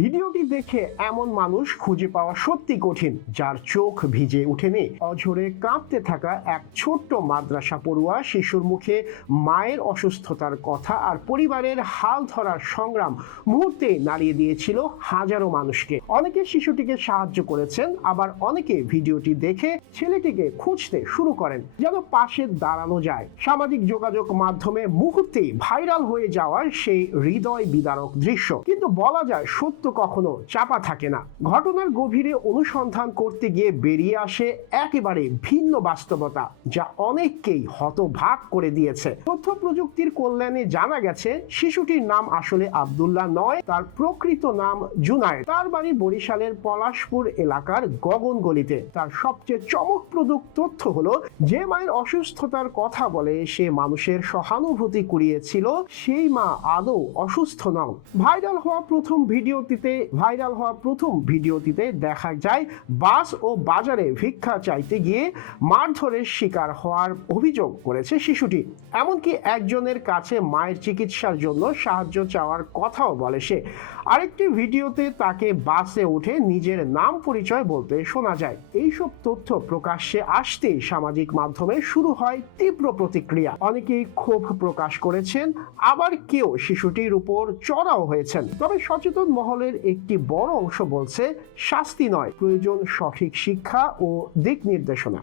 ভিডিওটি দেখে এমন মানুষ খুঁজে পাওয়া সত্যি কঠিন, যার চোখ ভিজে ওঠেনি। অঝরে কাঁপতে থাকা এক ছোট্ট মাদ্রাসা পড়ুয়া শিশুর মুখে মায়ের অসুস্থতার কথা আর পরিবারের হাল ধরার সংগ্রাম মুহূর্তে নাড়িয়ে দিয়েছিল হাজারো মানুষকে। অনেকে শিশুটিকে সাহায্য করেছেন, আবার অনেকে ভিডিওটি দেখে ছেলেটিকে খুঁজতে শুরু করেন যেন পাশে দাঁড়ানো যায়। সামাজিক যোগাযোগ মাধ্যমে মুহূর্তেই ভাইরাল হয়ে যাওয়ার সেই হৃদয় বিদারক দৃশ্য। কিন্তু বলা যায়, সত্য কখনো চাপা থাকে না। ঘটনার গভীরে অনুসন্ধান করতে গিয়ে বেরিয়ে আসে একেবারে ভিন্ন বাস্তবতা, যা অনেককেই হতবাক করে দিয়েছে। তথ্য প্রযুক্তির কল্যাণে জানা গেছে, শিশুটির নাম আসলে আব্দুল্লাহ নয়, তার প্রকৃত নাম জুনায়েদ। তার বাড়ি বরিশালের পলাশপুর এলাকার গগনগলিতে। তার সবচেয়ে চমকপ্রদ তথ্য হলো, যে মায়ের অসুস্থতার কথা বলে সে মানুষের সহানুভূতি কুড়িয়েছিল, সেই মা আদৌ অসুস্থ নন। ভাইরাল হওয়া প্রথম ভিডিওটিতে দেখা যায়, বাস ও বাজারে ভিক্ষা চাইতে গিয়ে মারধরের শিকার হওয়ার অভিযোগ করেছে শিশুটি। এমনকি একজনের কাছে মায়ের চিকিৎসার জন্য সাহায্য চাওয়ার কথাও বলে সে। আরেকটি ভিডিওতে তাকে বাসে উঠে নিজের নাম পরিচয় বলতে শোনা যায়। এইসব তথ্য প্রকাশ্যে আসতেই সামাজিক মাধ্যমে শুরু হয় তীব্র প্রতিক্রিয়া। অনেকেই ক্ষোভ প্রকাশ করেছেন, আবার কেউ শিশুটির উপর চড়াও হয়েছেন। তবে সচেতন মহলের একটি বড় অংশ বলছে, শাস্তি নয়, প্রয়োজন সঠিক শিক্ষা ও দিক নির্দেশনা।